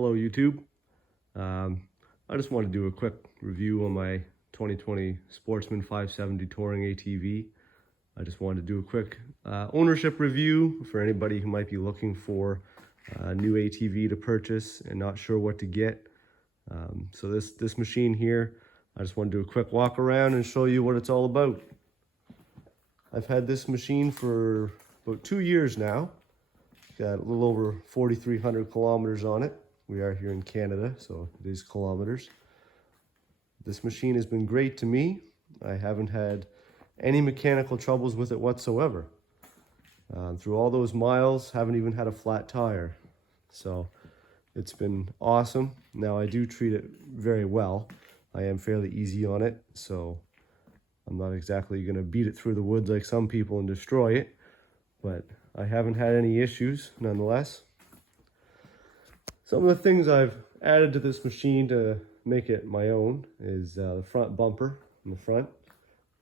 Hello YouTube. I just want to do a quick review on my 2020 Sportsman 570 Touring ATV. I just wanted to do a quick ownership review for anybody who might be looking for a new ATV to purchase and not sure what to get. So this machine here, I just want to do a quick walk around and show you what it's all about. I've had this machine for about 2 years now. Got a little over 4,300 kilometers on it. We are here in Canada, so it is kilometers. This machine has been great to me. I haven't had any mechanical troubles with it whatsoever. Through all those miles, haven't even had a flat tire. So it's been awesome. Now I do treat it very well. I am fairly easy on it, so I'm not exactly gonna beat it through the woods like some people and destroy it, but I haven't had any issues nonetheless. Some of the things I've added to this machine to make it my own is the front bumper in the front.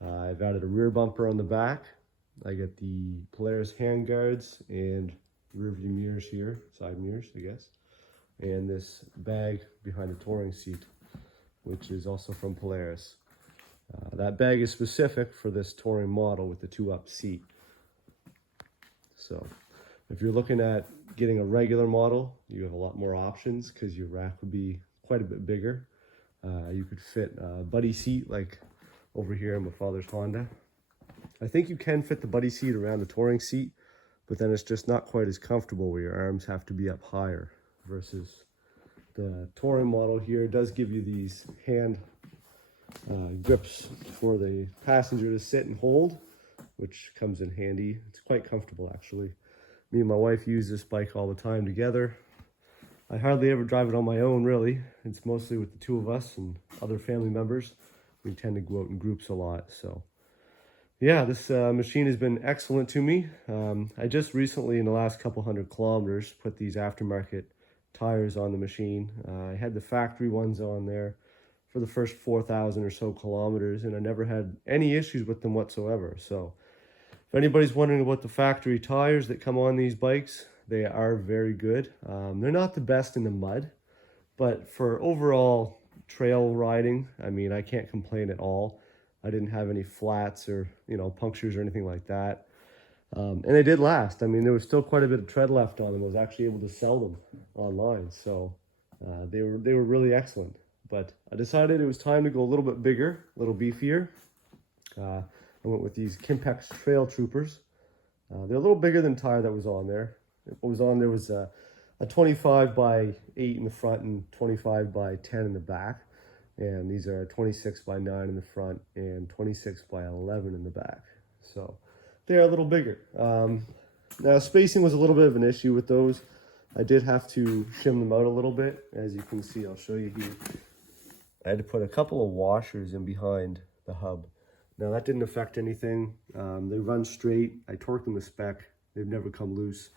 I've added a rear bumper on the back. I get the Polaris handguards and rear view mirrors here, side mirrors I guess, and this bag behind the touring seat, which is also from Polaris. That bag is specific for this touring model with the 2-up seat. So if you're looking at getting a regular model, you have a lot more options because your rack would be quite a bit bigger. You could fit a buddy seat like over here in my father's Honda. I think you can fit the buddy seat around the touring seat, but then it's just not quite as comfortable where your arms have to be up higher versus the touring model here. It does give you these hand grips for the passenger to sit and hold, which comes in handy. It's quite comfortable actually. Me and my wife use this bike all the time together. I hardly ever drive it on my own really. It's mostly with the two of us and other family members. We tend to go out in groups a lot. So yeah, this machine has been excellent to me. I just recently, in the last couple hundred kilometers, put these aftermarket tires on the machine. I had the factory ones on there for the first 4,000 or so kilometers, and I never had any issues with them whatsoever. So if anybody's wondering about the factory tires that come on these bikes, they are very good. They're not the best in the mud, but for overall trail riding, I mean, I can't complain at all. I didn't have any flats or, punctures or anything like that. And they did last. I mean, there was still quite a bit of tread left on them. I was actually able to sell them online. So they were really excellent. But I decided it was time to go a little bit bigger, a little beefier. I went with these Kimpex Trail Troopers. They're a little bigger than the tire that was on there. What was on there was a 25 by 8 in the front and 25 by 10 in the back. And these are 26 by 9 in the front and 26 by 11 in the back. So they're a little bigger. Now spacing was a little bit of an issue with those. I did have to shim them out a little bit. As you can see, I'll show you here. I had to put a couple of washers in behind the hub. Now that didn't affect anything. They run straight. I torqued them to spec. They've never come loose.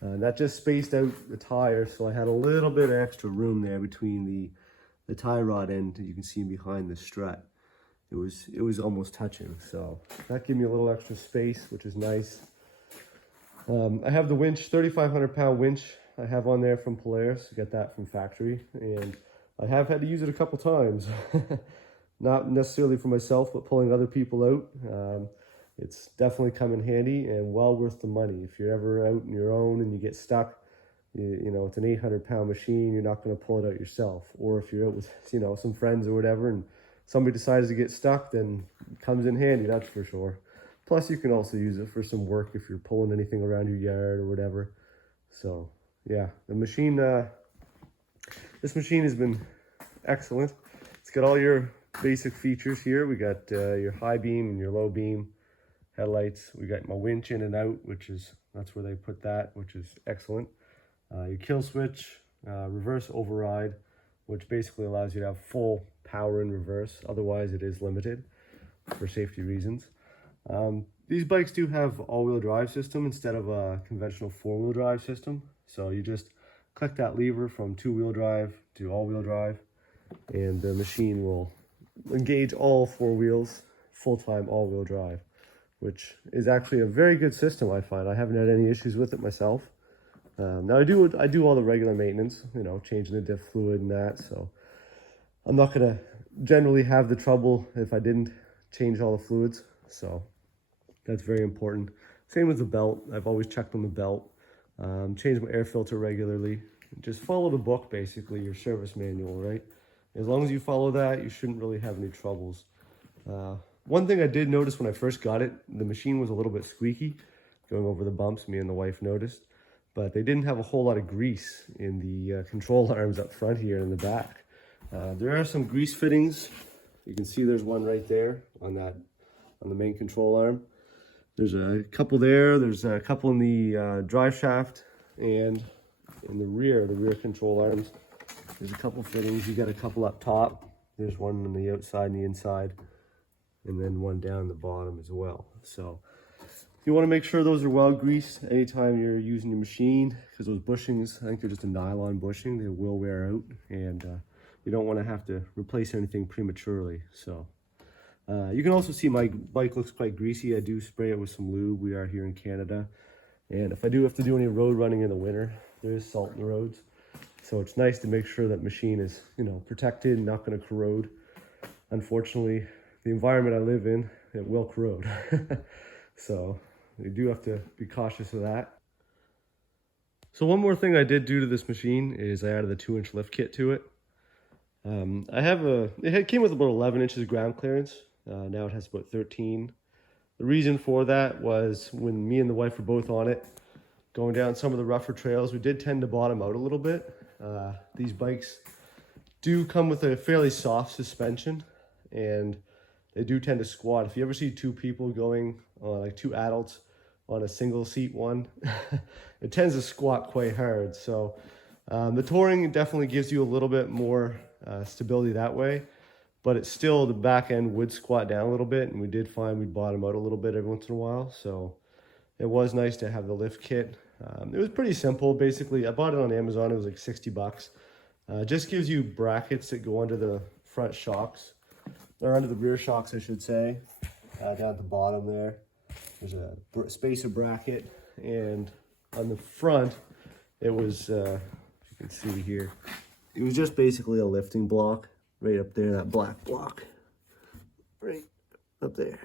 That just spaced out the tire, so I had a little bit of extra room there between the tie rod end, you can see behind the strut. It was almost touching, so that gave me a little extra space, which is nice. I have the Winch, 3,500 pound winch I have on there from Polaris. I got that from factory, and I have had to use it a couple times. Not necessarily for myself, but pulling other people out. It's definitely come in handy and well worth the money. If you're ever out on your own and you get stuck, it's an 800 pound machine, you're not going to pull it out yourself. Or if you're out with, some friends or whatever, and somebody decides to get stuck, then it comes in handy, that's for sure. Plus, you can also use it for some work if you're pulling anything around your yard or whatever. So, yeah, the machine, this machine has been excellent. It's got all your basic features here. We got your high beam and your low beam headlights. We got my winch in and out, that's where they put that, which is excellent. Your kill switch, reverse override, which basically allows you to have full power in reverse. Otherwise, it is limited for safety reasons. These bikes do have all-wheel drive system instead of a conventional four-wheel drive system. So you just click that lever from two-wheel drive to all-wheel drive, and the machine will engage all four wheels, full-time all-wheel drive, which is actually a very good system, I find. I haven't had any issues with it myself. Now I do all the regular maintenance, you know, changing the diff fluid and that. So I'm not gonna generally have the trouble if I didn't change all the fluids. So that's very important. Same with the belt. I've always checked on the belt. Change my air filter regularly. Just follow the book, basically, your service manual, right? As long as you follow that, you shouldn't really have any troubles. One thing I did notice when I first got it, the machine was a little bit squeaky, going over the bumps, me and the wife noticed. But they didn't have a whole lot of grease in the control arms up front here and in the back. There are some grease fittings. You can see there's one right there on the main control arm. There's a couple there. There's a couple in the drive shaft and in the rear control arms. There's a couple fittings. You got a couple up top. There's one on the outside and the inside, and then one down the bottom as well. So you want to make sure those are well greased anytime you're using your machine, because those bushings, I think they're just a nylon bushing. They will wear out, and you don't want to have to replace anything prematurely. So you can also see my bike looks quite greasy. I do spray it with some lube. We are here in Canada, and if I do have to do any road running in the winter, there is salt in the roads. So it's nice to make sure that machine is, you know, protected and not going to corrode. Unfortunately, the environment I live in, it will corrode. So you do have to be cautious of that. So one more thing I did do to this machine is I added the 2-inch lift kit to it. It came with about 11 inches ground clearance. Now it has about 13. The reason for that was when me and the wife were both on it, going down some of the rougher trails, we did tend to bottom out a little bit. These bikes do come with a fairly soft suspension, and they do tend to squat. If you ever see two people going, like two adults on a single seat one, it tends to squat quite hard. So the touring definitely gives you a little bit more stability that way, but it's still, the back end would squat down a little bit, and we did find we'd bottom out a little bit every once in a while. So it was nice to have the lift kit. It was pretty simple. Basically, I bought it on Amazon. It was like $60. Just gives you brackets that go under the front shocks, or under the rear shocks, I should say. Down at the bottom there, there's a spacer bracket, and on the front, it was, you can see here, it was just basically a lifting block right up there, that black block, right up there.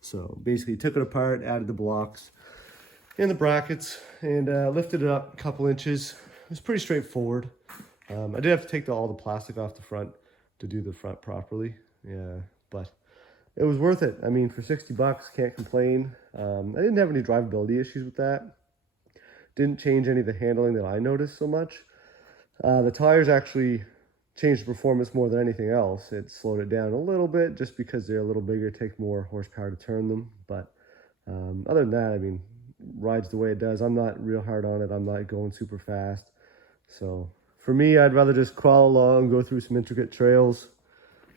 So basically, took it apart, added the blocks and the brackets, and lifted it up a couple inches. It was pretty straightforward. I did have to take all the plastic off the front to do the front properly, but it was worth it. I mean, for $60, can't complain. I didn't have any drivability issues with that. Didn't change any of the handling that I noticed so much. The tires actually changed the performance more than anything else. It slowed it down a little bit just because they're a little bigger, take more horsepower to turn them. But other than that, I mean, rides the way it does. I'm not real hard on it. I'm not going super fast. So for me, I'd rather just crawl along, go through some intricate trails,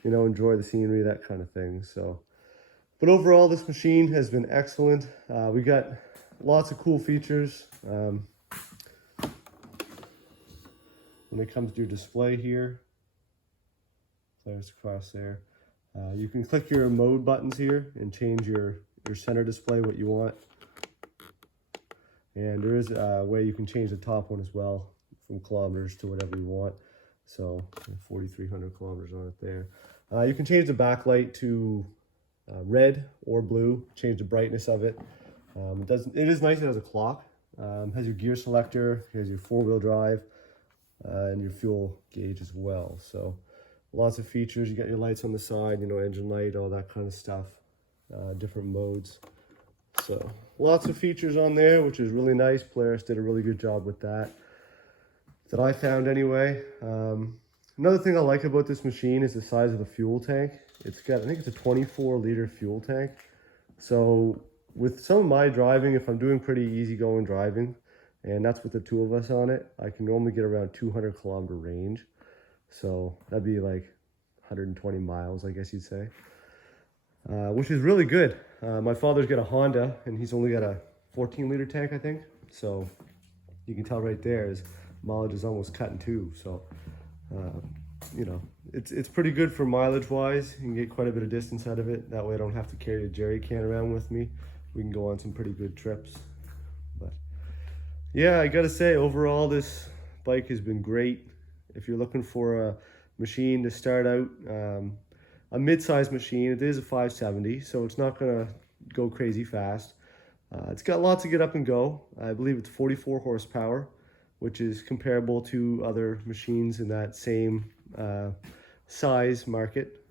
you know, enjoy the scenery, that kind of thing. So, but overall, this machine has been excellent. We got lots of cool features. When it comes to your display here, there's across there. You can click your mode buttons here and change your center display, what you want. And there is a way you can change the top one as well, from kilometers to whatever you want. So 4,300 kilometers on it there. You can change the backlight to red or blue, change the brightness of it. It is nice, it has a clock. Has your gear selector, here's your 4-wheel drive, and your fuel gauge as well. So lots of features. You got your lights on the side, you know, engine light, all that kind of stuff, different modes. So lots of features on there, which is really nice. Polaris did a really good job with that I found anyway. Another thing I like about this machine is the size of the fuel tank. It's got, I think it's a 24-liter fuel tank. So with some of my driving, if I'm doing pretty easygoing driving, and that's with the two of us on it, I can normally get around 200-kilometer range. So that'd be like 120 miles, I guess you'd say, which is really good. My father's got a Honda, and he's only got a 14-liter tank, I think. So you can tell right there his mileage is almost cut in two. So, you know, it's pretty good for mileage-wise. You can get quite a bit of distance out of it. That way I don't have to carry a jerry can around with me. We can go on some pretty good trips. But Yeah, I gotta say, overall, this bike has been great. If you're looking for a machine to start out, a mid-sized machine, it is a 570, so it's not gonna go crazy fast. It's got lots of get up and go. I believe it's 44 horsepower, which is comparable to other machines in that same size market.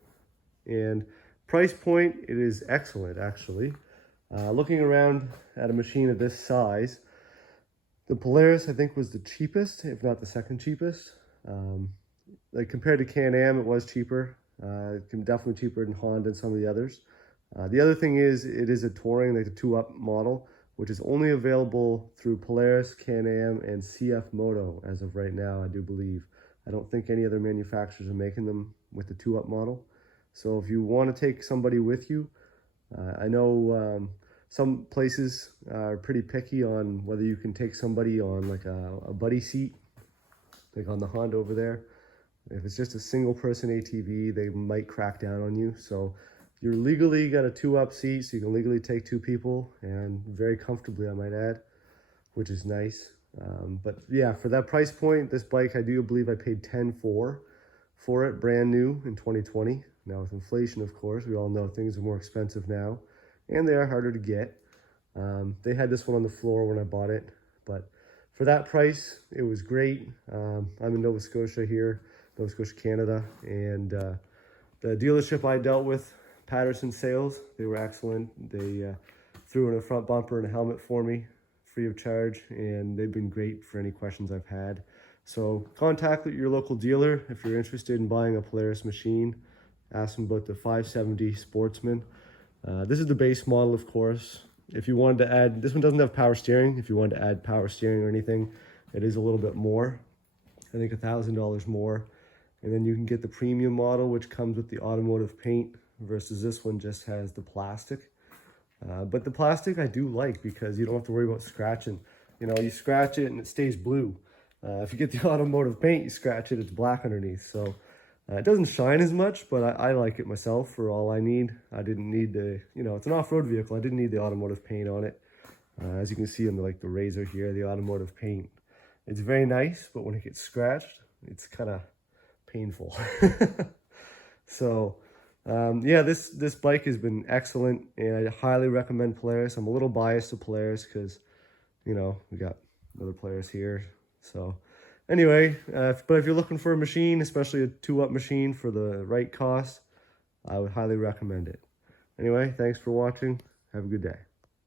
And price point, it is excellent, actually. Looking around at a machine of this size, the Polaris, I think, was the cheapest, if not the second cheapest. Like compared to Can-Am, it was cheaper. Definitely cheaper than Honda and some of the others. The other thing is, it is a touring, like a 2-up model, which is only available through Polaris, Can-Am, and CF Moto as of right now, I do believe. I don't think any other manufacturers are making them with the 2-up model. So if you want to take somebody with you, I know some places are pretty picky on whether you can take somebody on like a buddy seat, like on the Honda over there. If it's just a single person ATV, they might crack down on you. So you're legally got a 2-up seat, so you can legally take 2 people, and very comfortably, I might add, which is nice. But yeah, for that price point, this bike, I do believe I paid $10,400 for it, brand new in 2020. Now with inflation, of course, we all know things are more expensive now, and they are harder to get. They had this one on the floor when I bought it, but for that price, it was great. I'm in Nova Scotia here, Nova Scotia, Canada, and the dealership I dealt with, Patterson Sales, they were excellent. They threw in a front bumper and a helmet for me, free of charge, and they've been great for any questions I've had. So contact your local dealer if you're interested in buying a Polaris machine. Ask them about the 570 Sportsman. This is the base model, of course. If you wanted to add, this one doesn't have power steering. If you wanted to add power steering or anything, it is a little bit more. I think $1,000 more. And then you can get the premium model, which comes with the automotive paint, versus this one just has the plastic. But the plastic I do like because you don't have to worry about scratching. You know, you scratch it and it stays blue. If you get the automotive paint, you scratch it, it's black underneath. So it doesn't shine as much, but I like it myself for all I need. I didn't need the, you know, it's an off-road vehicle. I didn't need the automotive paint on it. As you can see on the razor here, the automotive paint. It's very nice, but when it gets scratched, it's kind of painful. So yeah, this bike has been excellent, and I highly recommend Polaris. I'm a little biased to Polaris because, you know, we got other Polaris here. So anyway, but if you're looking for a machine, especially a 2-up machine for the right cost, I would highly recommend it. Anyway, thanks for watching. Have a good day.